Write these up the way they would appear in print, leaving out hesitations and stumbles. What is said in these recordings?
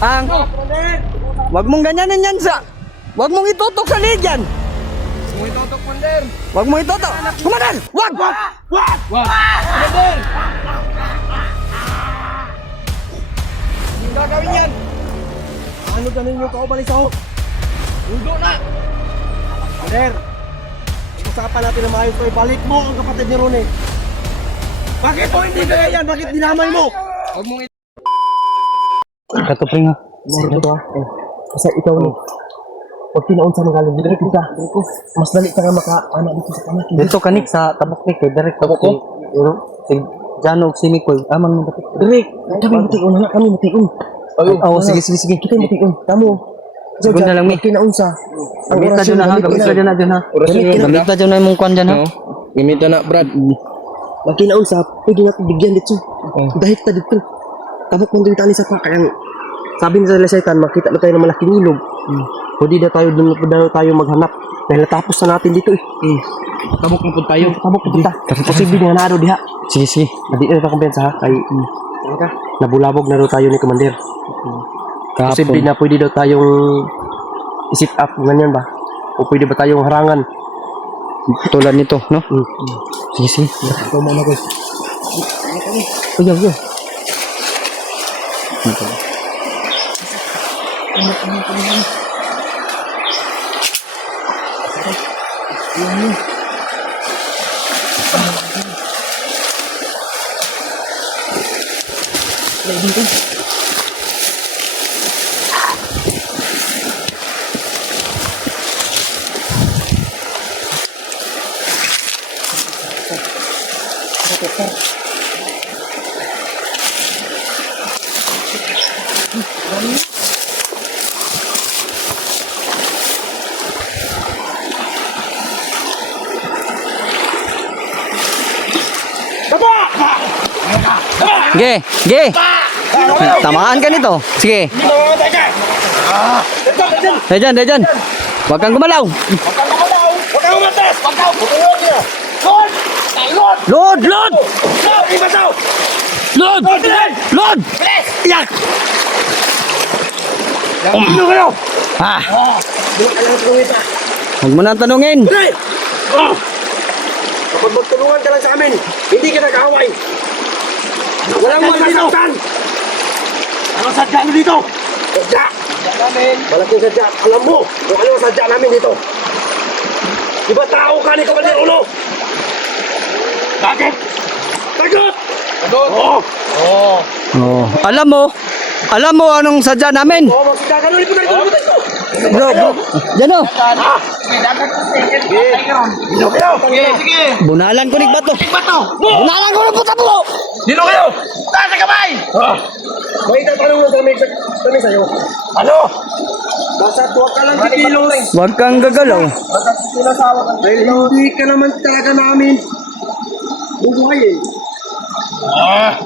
Ang wag mong ganyanin yan sa. Wag mong itutok sa leeg yan. Mo itutok, Commander. Wag mong itutok. Kumanan! Wag! Wag! Commander! Hindi gagawin yan. Ano ganin nyo kaubalis ako? Udo na! Commander, usapan natin na maayos ko. Ibalik mo ang kapatid ni Ronnie. Bakit mo hindi kaya yan? Bakit dinamay mo? Huwag mong Katupring ha. Moro to ha. Kasi ikaw ni. Pag tinaon sa magaling, direct ka. Mas dali ka nga maka-anak dito sa kanik. Dito kanik sa tabok ni kay direct tabok ko. Pero si Jano si Mikoy aman mo dapat. Direct, kami matiun na kami matiun. Oh, sige. Kita matiun. Tamo. Sige na lang mi. Kinaon sa. Gamit na ha, gamit na dyan ha. Gamit na dyan na imong kwan dyan ha. Gamit na, Brad. Magkinaon sa, pwede natin bigyan dito. Dahil ta dito. Tabok mo din tani sa pa. Kaya sabi ni sa Satan, makita na tayo ng malaking ilog. Pwede na tayo doon na tayo maghanap. Dahil natapos na natin dito eh. Tabok na po tayo. Tabok po kita. Posible nga na diha. Sige. Hindi na kumpensa ha. Kay nabulabog na daw tayo ni Commander. Posible na pwede daw tayong i-sit up. Ganyan ba? O pwede ba tayong harangan? Tulad nito, no? Sige. Ito muna ko. Ayaw. Ge. Tamaan ka nito. Sige. Dejan. Huwag kang gumalaw. Huwag kang umatas! Huwag kang putulog niya! Load! Ibasaw! Load! Yak! Ano kayo? Ha! Huwag mo na tanungin. Kapag magtulungan ka lang sa amin, hindi ka nag-away. Walang masasaktan. Anong sadya mo dito? Sadya namin. Malaking sadya. Alam mo kung anong sadya namin dito. Diba tao ka ni Commander Ulo? Bakit? Tagot! Oh. Alam mo anong sadya namin? Oo, magkakaroon po tayo. Bro. Jano. Sige! Bunalan ko ning bato. Bunalan ko ng puta mo. Dito kayo! Taas sa kamay! May tatanong lang kami sa'yo. Ano? Basta tuwag ka lang kikilos. Huwag kang gagalaw. Dahil hindi ka naman talaga namin bubuhayin.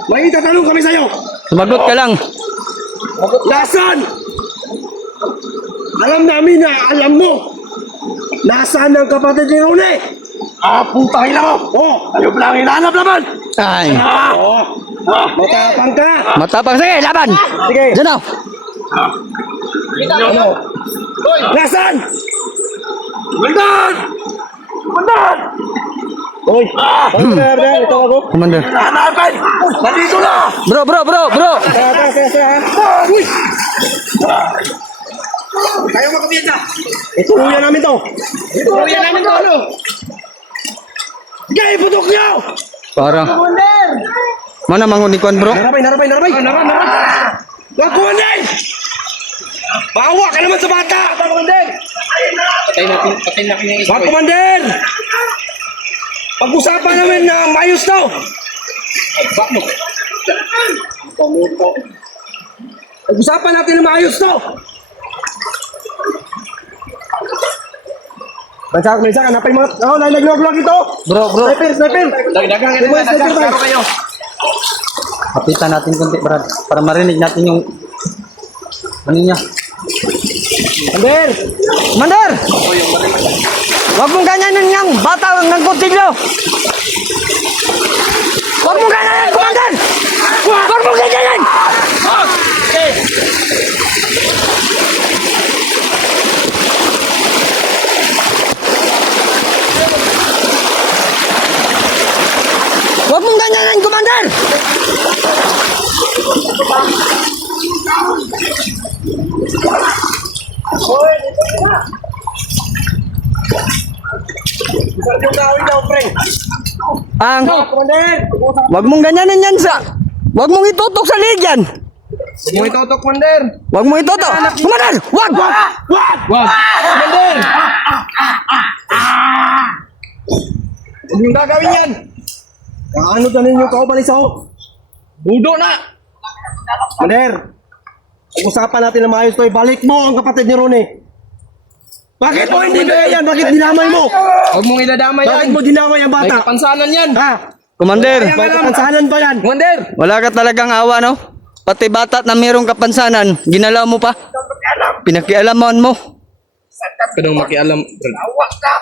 May tatanong kami sa'yo. Sumagot ka lang. Nasaan? Alam namin na alam mo. Nasaan ang kapatid ni Ronnie? Putang ina mo! Ayaw pa lang hinahanap naman! Ay. Matapang ka. Matapang. Sige, laban. Sige. Jano. Nasaan? Mandan! Oy. Ito ako. Commander. Hanapin! Nandito na! Bro. Kaya. Uy! Kayo magkabita! Ituluyan namin to. Tuloyan namin to! Ano? Sige, iputok niyo! Parang. Mana mangunikon, bro? Narapay. Wag kumanin! Bawa ka naman sa bata! Patay natin yung Wag kumanin! Pag-usapan namin na maayos to! Pag-usapan natin na maayos to! Bansak, hanapin mo. Nagluwag ito! Bro. Sniper! Dagdagan kayo! Kapitan natin konti, Brad. Para marinig natin yung ano niya. Commander! Huwag mong ganyanin yung bata ng kutilyo! Huwag mong ganyanin, Commander! Huwag mong ganyanin! ganyan, Commander! Ang, Commander! wag mong ganyanin yan sa... Wag mong itutok sa leg yan. Huwag mo itutok, Commander! Wag mong itutok. Commander, wag! Wag! Commander! Huwag mong gagawin yan! Ano ka ninyo kaubalis ako? Budo na! Commander! Pag-usapan natin na maayos to, ibalik mo ang kapatid ni Ronnie. Bakit mo hindi kaya yan? Bakit dinamay mo? Huwag mong idadamay Bakit yan. mo dinamay ang May bata? kapansanan yan. Ha? Commander, May kapansanan ba yan? Commander! wala ka talagang awa, no? Pati bata na mayroong kapansanan, ginalaw mo pa. Pinakialaman mo. Kadang makialam. Awa ka!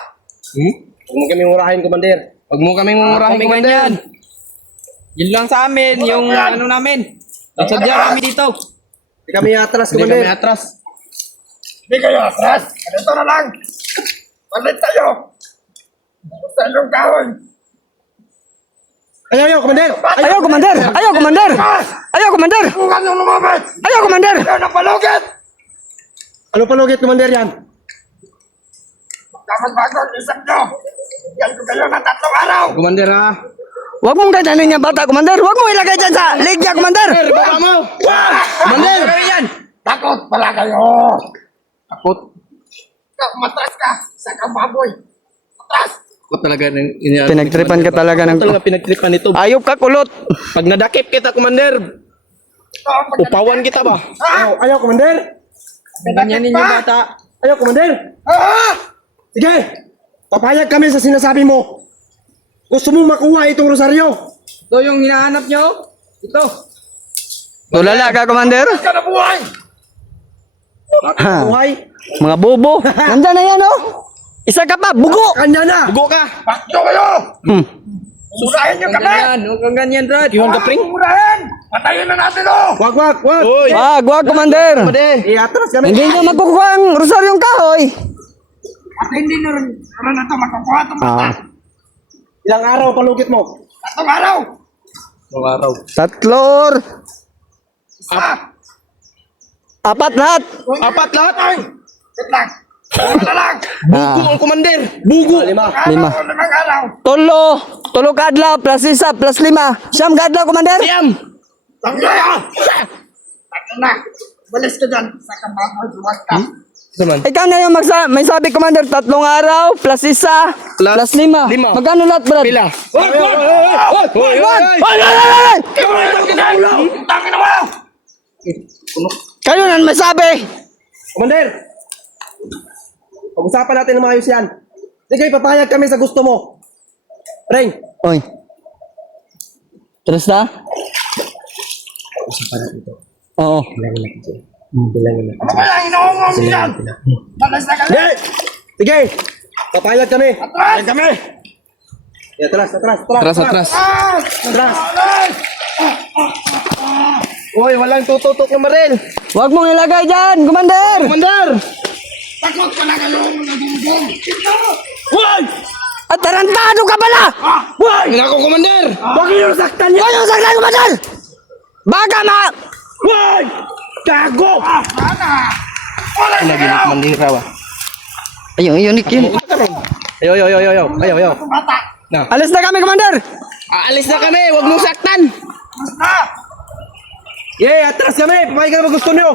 Huwag mo kami murahin, Commander. Huwag mo kaming mumurahin, Commander. Yun lang sa amin, yung ano namin. Nagsadya kami dito. Hindi kami atras, Hindi kami Commander. atras. Hindi kayo atras. Ganito na lang. Palit tayo. Sa inyong kahoy. Ayaw, Commander. Ayaw, Commander! Ayaw, Commander! Ayaw, Commander! Kung anong lumabas. Ayaw, Commander! Ayaw na palugit. Ano palugit, Commander, yan? Dapat bago ang isip nyo. Yan ko kayo na 3 araw. Commander, ha? Wag mong ganyanin yung bata, Commander! Wag mong ilagay dyan sa leg niya, Commander! Baba mo! Commander! Yan. Takot pala kayo. Takot. Matras ka. Sa kababoy. Matras. Takot talaga ng inyan. Pinagtripan ka talaga ng... Takot talaga pinagtripan ito. Ayop ka, kulot! Pag nadakip kita, Commander, upawan kita ba? Ayaw, Commander. Ganyanin yung bata. Ayaw, Commander. Sige. Papayag kami sa sinasabi mo. Gusto mong makuha itong rosaryo. Ito yung hinahanap nyo? Ito. Tulala ka, Commander! Ka na buhay. Ha, Buhay. mga bobo! Nandyan na yan, oh! Isa ka pa, bugo! Kanya na. Bugo ka! Bakyo kayo. Hmm. Surahin nyo kami. Huwag kang ganyan, Brad. Iwan ka, pring. Surahin. Patayin na natin, oh. Wag, wag, wag. Uy! Wag, Commander! Iatras kami. Hindi nyo makukuha ang rosaryong kahoy! At hindi na rin na ito makukuha itong bata. Ilang araw palugit mo? 3 araw. Mga araw. 3 or Ah. 4 lahat! 4 lahat! Ay. Wait lang. Wala na lang. Bugo ang Commander! Bugo! 5 Lima. araw. 5 araw. Tulo kadlaw, plus 1, plus 5. Siyam kadlaw, Commander! Siyam! Tanggaya! Tanggaya na! Balis ka dyan sa kababoy, duwag ka. Saman. Ikaw na yung may sabi, Commander, 3 araw, plus 1, plus 5. Lima. Magkano lahat, Brad? Pila? Wag! Wag! Hoy! Wag! Hoy! Ay! Tangin na mo! Kayo na may sabi! Commander! Pag-usapan natin ng maayos yan. Sige, papayag kami sa gusto mo. Reng! Oy. Terus na? Oo. Ano ba yung inaungong mo yan? Balas na kami! Sige! Papayag kami! Papayag kami! Atras! Atras! Atras! Hoy! Walang tututok na maril! Wag mong ilagay dyan, Commander! Commander! Takot ka na kayo mga gunggong! Hoy! At tarantado ka pala! Hoy! Ginako, Commander! Bakit yung saktan niya? Huwag yung saklan, Commander! Baka Hoy! Gago! Wala na Lagi kayo! na mandira ba? Ayun, unique yun. Ayaw. Bata! Na. Alis na kami, Commander! Aalis na kami! Huwag mong saktan! Basta! Yeah, atras kami! Papayag kami gusto niyo!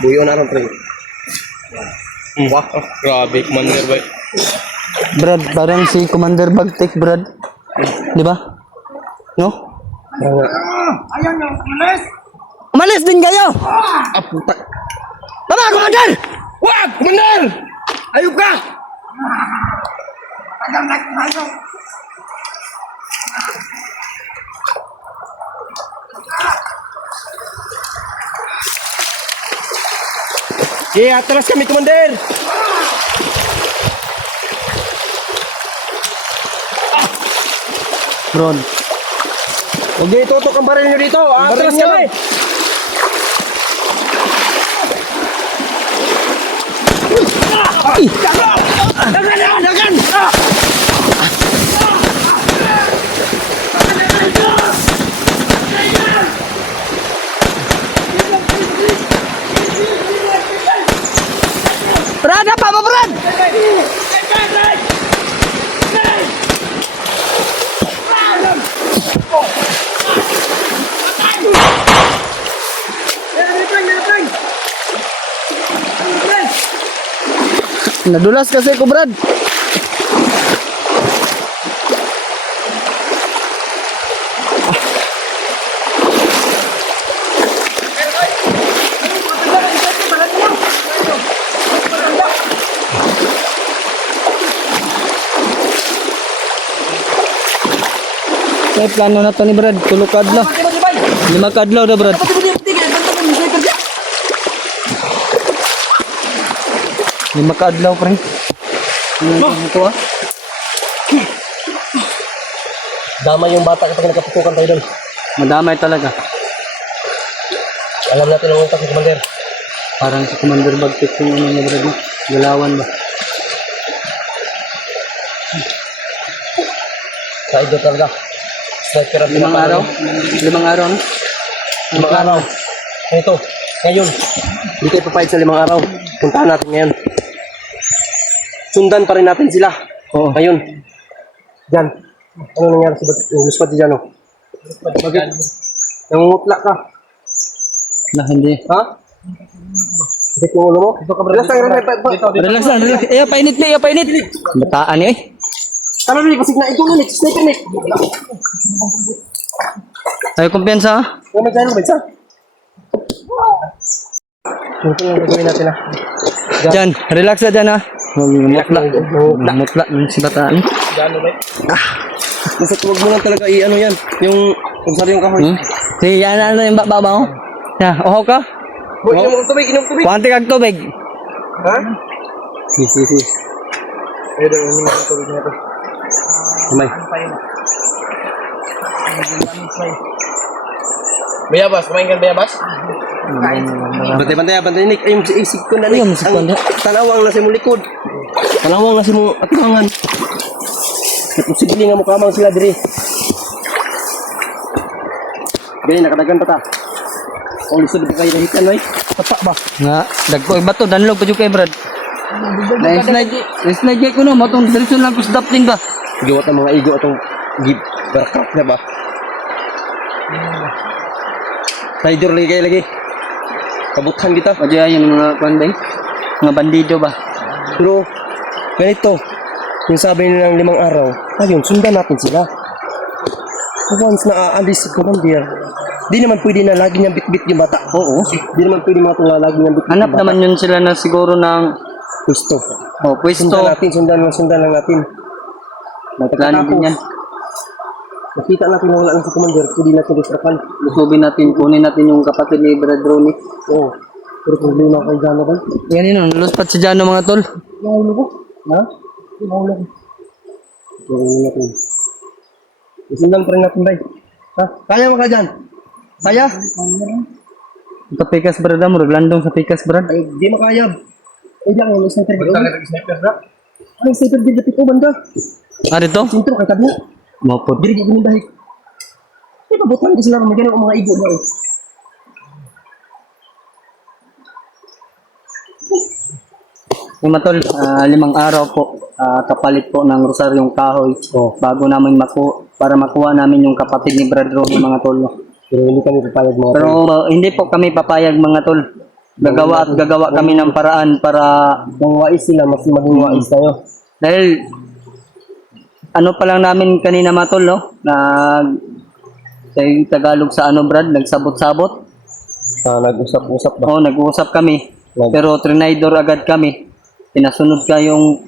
Buyo na ron, pre. Wah, grabe, Commander ba? Brad, parang si Commander Bagtik, Brad. Di ba? No? Ayaw niyo, umalis! Umalis din kayo! Ah, puta! Baba, Commander! Wag! Commander! Ayup ka! Tagal na kayo! Yeah, atras kami, Commander! Bron. Huwag niyo itutok ang baril niyo dito! Atras niyo. kami! Ay! Dagan! Dagan! Nadulas kasi ko, Brad. May plano na to ni Brad, tulog kadlaw. 5 kadlaw na, Brad. Lima kadlaw, pre. Ito ah. Dama yung bata kapag nagkaputukan tayo doon. Madamay talaga. Alam natin ang utak ni Commander. Parang si Commander Bagtik yung ano niya, Brad. Galawan ba? Kaido talaga. Sniper ang 5 araw? 5 araw, no? 5 araw. Ito, ngayon. Hindi tayo papayag sa 5 araw. Puntahan natin ngayon. Sundan pa rin natin sila. Oo. Ngayon. Diyan. Ano nangyari sa yung luspad dyan, oh? Bakit? Nangungutla ka. Na, hindi. Ha? Bakit yung ulo mo? Relax lang, relax lang. Relax lang, relax. Iya, painit na, iya, painit. Bataan eh. Tama rin, pasig na ito ulit. Sniper Nick. Ay, kumpiyansa ha? Huwag may dyan, sa. Ito lang gagawin natin, ha? Diyan, relax na dyan ha. Mutla. Mutla, si bataan. Nasa huwag mo lang talaga i-ano yan. Yung sari yung kahoy. Sige, yan ano yung baba mo. Ya, oho ka? Boy, inom tubig, inom tubig. Kuhanti kag tubig. Ha? Si. Pwede, inom ang tubig na ito. May. Bayabas, kumain ka ng bayabas? Bantay, Nick. Ay, yung isip ko na, Nick. Ayun, isip ko na. Tanawang nasa mong likod. Tanawang nasa mong atuangan. Posible nga mo kamang sila diri. Gani, nakadagan pa ta. Kung gusto ba kayo nahitan, ay? Tapa ba? Nga, dagpo iba to, danlog pa dyan kay Brad. Na-slide ko no, matong diretso lang ko sa dapling ba? Giwat ang mga igo atong give barkap na ba? Tayo lagi. Kabutan kita. O diyan yung mga kanday, mga bandido ba? Pero, ganito. Yung sabi nila ng 5 araw, ayun, sundan natin sila. Once na aalis si Commander, di naman pwede na lagi niyang bit-bit yung bata. Oo. Di naman pwede mga itong lagi niyang bit-bit Hanap yung bata. naman yun sila na siguro ng Gusto. pwesto. Sundan lang natin. Plano din yan. Nakita natin na wala lang si Commander, pwede natin distrakan. Lusubin natin, kunin natin yung kapatid ni Brad Ronnie. Oo. Pero problema kay Jano ba? Yan yun, luspat si Jano mga tol. Yung ulo ko. Ha? Yung ulo ko. Yung ulo natin. Sundan pa rin natin, bay. Ha? Kaya mo ka dyan? Kaya? Ito pikas Brad mo, landong sa pikas Brad. Ay, di makayab. Ay, lang, yung sniper. Sniper na? Ay, sniper din dapit ko, banda. Ah, dito? Sintro, kay Tablo. Mapod. Diri, di ko dahil. Ay, pabutan ko sila, magyan ako mga ibo na. Yung matol, 5 araw po, kapalit po ng rosaryong kahoy. Bago namin para makuha namin yung kapatid ni Brad Ronnie mga tol. Pero hindi kami papayag mga. Pero hindi po kami papayag mga tol. Gagawa kami ng paraan para Kung wais sila, mas maging wais tayo. dahil ano pa lang namin kanina mga tol, no? Sa Tagalog sa ano Brad, nagsabot-sabot. Nag-usap-usap ba? Oo, nag-uusap kami. Pero trinidor agad kami. Pinasunod ka yung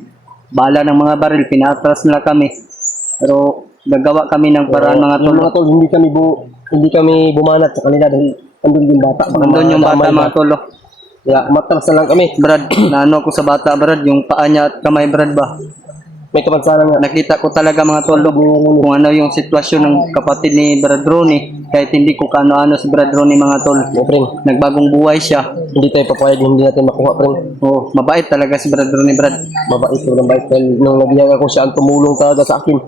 bala ng mga baril, pinatras nila kami. Pero gagawa kami ng paraan mga tol. Mga tol, hindi kami bumanat sa kanila dahil andun yung bata. Nandun yung bata mga tol. Oh. Kaya matras na lang kami. Brad, naano ko sa bata Brad, yung paa niya at kamay Brad ba? May kapansanan nga. Nakita ko talaga mga tol kung ano yung sitwasyon ng kapatid ni Brad Ronnie. Kahit hindi ko kaano-ano si Brad Ronnie mga tol. Friend, Nagbagong buhay siya. hindi tayo papayag, hindi natin makuha, friend. Oh, mabait talaga si Brad Ronnie Brad. Mabait ko ng bait. Dahil nung nabiyag ako siya, ang tumulong talaga sa akin.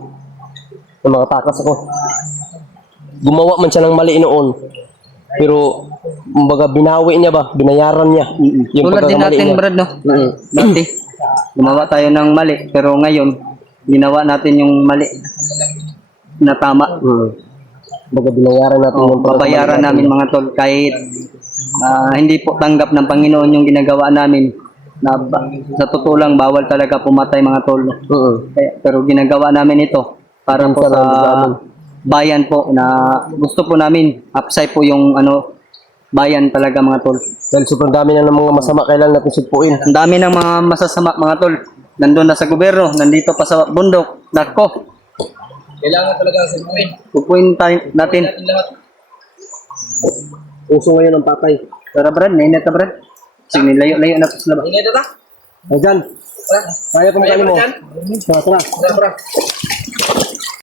Ng mga takas ako. Gumawa man siya ng mali noon. Pero, kumbaga binawi niya ba? Binayaran niya. Yung Tulad din pagkakamali natin niya. Brad no? Dati. Gumawa tayo ng mali, pero ngayon, ginawa natin yung mali na tama. Baga binayaran natin yung Babayaran namin mga tol kahit hindi po tanggap ng Panginoon yung ginagawa namin. Sa totoo lang, bawal talaga pumatay mga tol. Pero ginagawa namin ito para po sa bayan po na gusto po namin. Upside po yung bayan talaga mga tol. Dahil sobrang dami na ng mga masama, kailangan natin sugpuin. Ang dami ng mga masasama mga tol. Nandun na sa gobyerno, nandito pa sa bundok. Nako, Kailangan talaga sabuhin. pupuin natin. Lahat. Uso ngayon ang patay. Tara Brad, nainit na Brad. Sige, layo-layo na sa labas. Ingay na ta? Ayan, kaya kung kali mo. Dyan? Tara. Tara, tara.